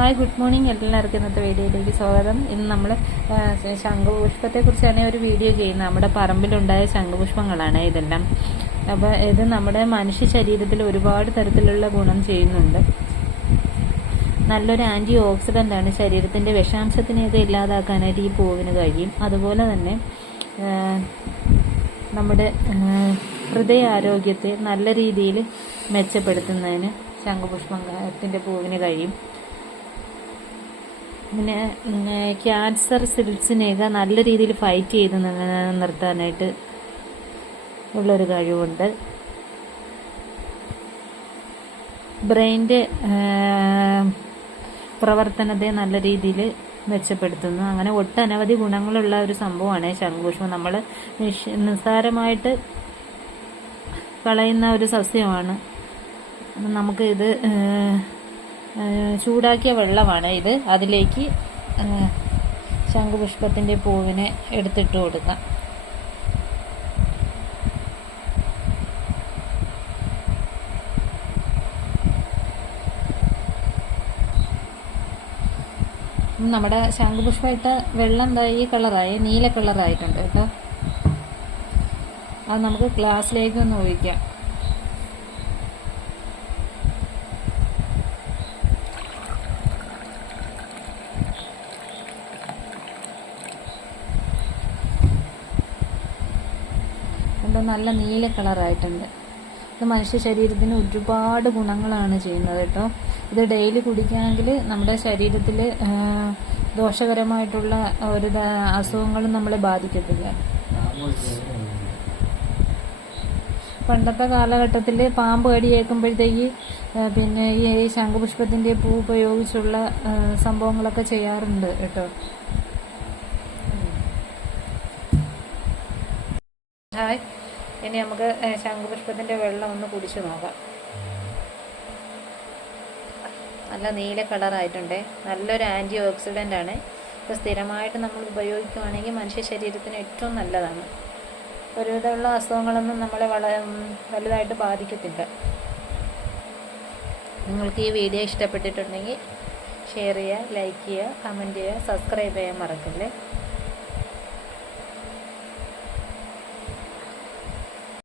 Hi, good morning. എല്ലാവർക്കും ഇന്നത്തെ വീഡിയോയിലേക്ക് സ്വാഗതം. ഇന്ന് നമ്മൾ ശംഖുപുഷ്പത്തെക്കുറിച്ചാണ് ഒരു വീഡിയോ ചെയ്യുന്നത്. നമ്മുടെ പറമ്പിലുണ്ടായ ശംഖുപുഷ്പങ്ങളാണ് ഇതെല്ലാം. അപ്പോൾ ഇത് നമ്മുടെ മനുഷ്യ ശരീരത്തിൽ ഒരുപാട് തരത്തിലുള്ള ഗുണം ചെയ്യുന്നുണ്ട്. നല്ലൊരു ആൻറ്റി ഓക്സിഡൻ്റ് ആണ്. ശരീരത്തിൻ്റെ വിഷാംശത്തിനെയൊക്കെ ഇല്ലാതാക്കാനായിട്ട് ഈ പൂവിന് കഴിയും. അതുപോലെ തന്നെ നമ്മുടെ ഹൃദയാരോഗ്യത്തെ നല്ല രീതിയിൽ മെച്ചപ്പെടുത്തുന്നതിന് ശംഖുപുഷ്പത്തിൻ്റെ പൂവിന് കഴിയും. പിന്നെ ക്യാൻസർ സെൽസിനെയൊക്കെ നല്ല രീതിയിൽ ഫൈറ്റ് ചെയ്ത് നിർത്താനായിട്ട് ഉള്ളൊരു കഴിവുണ്ട്. ബ്രെയിൻ്റെ പ്രവർത്തനത്തെ നല്ല രീതിയിൽ മെച്ചപ്പെടുത്തുന്നു. അങ്ങനെ ഒട്ടനവധി ഗുണങ്ങളുള്ള ഒരു സംഭവമാണ് ശംഖുപുഷ്പം. നമ്മൾ നിസ്സാരമായിട്ട് കളയുന്ന ഒരു സസ്യമാണ്. നമുക്ക് ഇത് ചൂടാക്കിയ വെള്ളമാണ് ഇത്. അതിലേക്ക് ശംഖുപുഷ്പത്തിൻ്റെ പൂവിനെ എടുത്തിട്ട് കൊടുക്കാം. നമ്മുടെ ശംഖുപുഷ്പം ഇട്ട വെള്ളം ഈ കളറായി, നീല കളറായിട്ടുണ്ട് കേട്ടോ. അത് നമുക്ക് ഗ്ലാസ്സിലേക്ക് ഒന്ന് ഒഴിക്കാം. നല്ല നീല കളറായിട്ടുണ്ട്. ഇത് മനുഷ്യ ശരീരത്തിന് ഒരുപാട് ഗുണങ്ങളാണ് ചെയ്യുന്നത് കേട്ടോ. ഇത് ഡെയിലി കുടിക്കുകയാണെങ്കിൽ നമ്മുടെ ശരീരത്തിൽ ദോഷകരമായിട്ടുള്ള ഒരു അസുഖങ്ങളും നമ്മളെ ബാധിക്കത്തില്ല. പണ്ടത്തെ കാലഘട്ടത്തിൽ പാമ്പ് കടിയേൽക്കുമ്പോഴത്തേക്ക് പിന്നെ ഈ ശംഖുപുഷ്പത്തിൻ്റെ പൂ ഉപയോഗിച്ചുള്ള സംഭവങ്ങളൊക്കെ ചെയ്യാറുണ്ട് കേട്ടോ. ഹായ്, ഇനി നമുക്ക് ശംഖുപുഷ്പത്തിൻ്റെ വെള്ളം ഒന്ന് കുടിച്ചു നോക്കാം. നല്ല നീല കളറായിട്ടുണ്ട്. നല്ലൊരു ആൻറ്റി ഓക്സിഡൻ്റ് ആണ്. ഇപ്പോൾ സ്ഥിരമായിട്ട് നമ്മൾ ഉപയോഗിക്കുകയാണെങ്കിൽ മനുഷ്യ ശരീരത്തിന് ഏറ്റവും നല്ലതാണ്. ഒരുവിധമുള്ള അസുഖങ്ങളൊന്നും നമ്മളെ വലുതായിട്ട് ബാധിക്കത്തില്ല. നിങ്ങൾക്ക് ഈ വീഡിയോ ഇഷ്ടപ്പെട്ടിട്ടുണ്ടെങ്കിൽ ഷെയർ ചെയ്യുക, ലൈക്ക് ചെയ്യുക, കമൻറ്റ് ചെയ്യുക, സബ്സ്ക്രൈബ് ചെയ്യാൻ മറക്കല്ലേ.